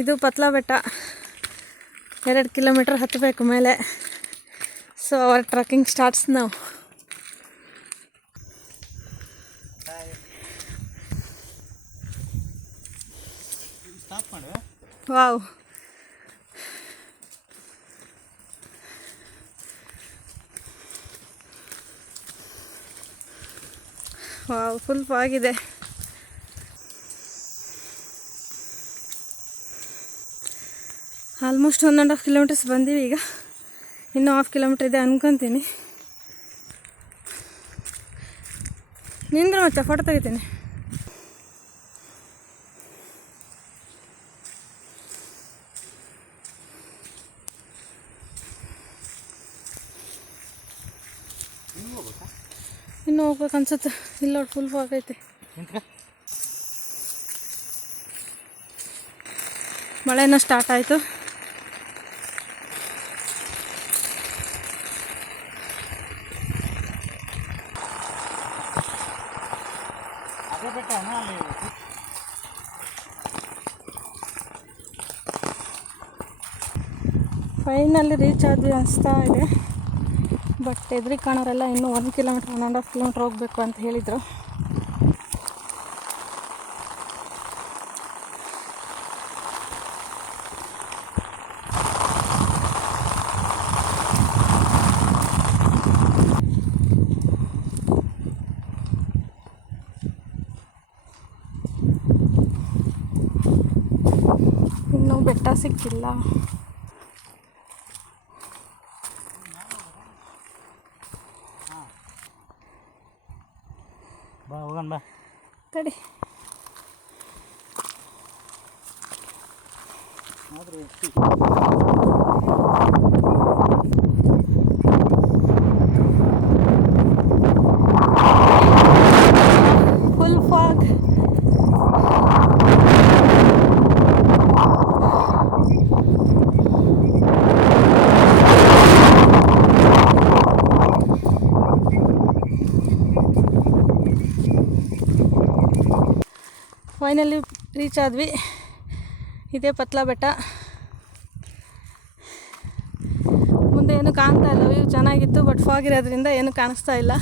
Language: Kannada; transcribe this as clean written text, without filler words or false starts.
ಇದು ಪತ್ಲಾ ಬೆಟ್ಟ, 2 ಕಿಲೋಮೀಟರ್ ಹತ್ತಬೇಕು ಮೇಲೆ. ಸೊ ಅವರ್ ಟ್ರಕ್ಕಿಂಗ್ ಸ್ಟಾರ್ಟ್ಸ್ ನಾವು. ವಾವ್, ವಾವ್, ಫುಲ್ ಆಗಿದೆ. ಆಲ್ಮೋಸ್ಟ್ 1.5 ಕಿಲೋಮೀಟರ್ಸ್ ಬಂದೀವಿ. ಈಗ ಇನ್ನೂ 1/2 ಕಿಲೋಮೀಟರ್ ಇದೆ ಅನ್ಕೊತೀನಿ. ನಿಂದ್ರೆ ಮತ್ತೆ ಫೋಟೋ ತೆಗಿತೀನಿ. ಇನ್ನೂ ಹೋಗ್ಬೇಕು ಅನ್ಸುತ್ತೆ. ಇಲ್ಲ ಫುಲ್ ಆಗೈತೆ. ಮಳೆನೂ ಸ್ಟಾರ್ಟ್ ಆಯಿತು. ಫೈನಲ್ಲಿ ರೀಚ್ ಆದ್ವಿ ಅನಿಸ್ತಾ ಇದೆ. ಬಟ್ ಎದುರಿಗೆ ಕಾಣೋರೆಲ್ಲ ಇನ್ನೂ 1 ಕಿಲೋಮೀಟ್ರ್ 1.5 ಕಿಲೋಮೀಟ್ರ್ ಹೋಗಬೇಕು ಅಂತ ಹೇಳಿದರು. ಇನ್ನೂ ಬೆಟ್ಟ ಸಿಕ್ಕಿಲ್ಲ. ಬಾ ಹೋಗೋಣ, ಬಾ ತಡಿ. Full fog. ಫೈನಲಿ ರೀಚ್ ಆದ್ವಿ. ಇದೇ ಪತ್ಲಾ ಬೆಟ್ಟ. ಮುಂದೆ ಏನು ಕಾಣ್ತಾ ಇಲ್ಲ. ವ್ಯೂ ಚೆನ್ನಾಗಿತ್ತು, ಬಟ್ ಫಾಗ್ ಇರೋದ್ರಿಂದ ಏನು ಕಾಣಿಸ್ತಾ ಇಲ್ಲ.